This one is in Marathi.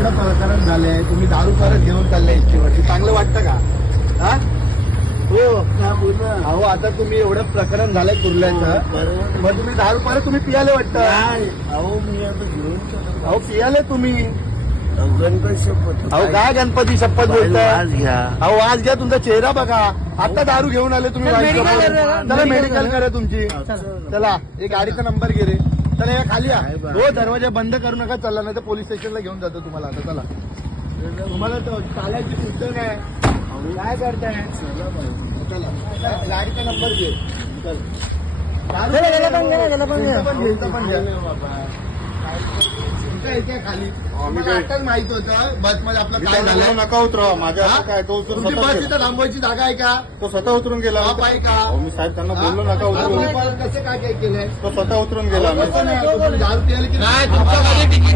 एवढं प्रकरण झालंय, तुम्ही दारू परत घेऊन चालले एसटीवरती, चांगलं वाटतं का? हा हो अहो, आता तुम्ही एवढं प्रकरण झालंय कुर्ल्याचं, मग तुम्ही दारू परत तुम्ही पियाले वाटतं? अहो मी आता घेऊन अहो पियाले तुम्ही. गणपती शपथ. अहो काय गणपती शपथ बोलताय? आज घ्या. अहो आज घ्या, तुमचा चेहरा बघा. आता दारू घेऊन आले तुम्ही. चला मेडिकल करा तुमची. चला एक गाडीचा नंबर घे रे. चला या खाली या. हो दरवाजा बंद करू नका. चला नाही तर पोलीस स्टेशनला घेऊन जातो तुम्हाला. आता चला, तुम्हाला चालायची सुद्धा नाही. काय करताय? चला गाडीचा नंबर घे. खाली आताच माहित होतं बस मध्ये आपलं काय झालं. नका उतरवा माझ्या काय तो तुमची बस इथं थांबवायची जागा आहे का? तो स्वतः उतरून गेला. बाप आहे का? मी साहेब त्यांना बोललो नका उतरून. कसं काय केलंय? तो स्वतः उतरून गेला. दारू प्यायला की नाही?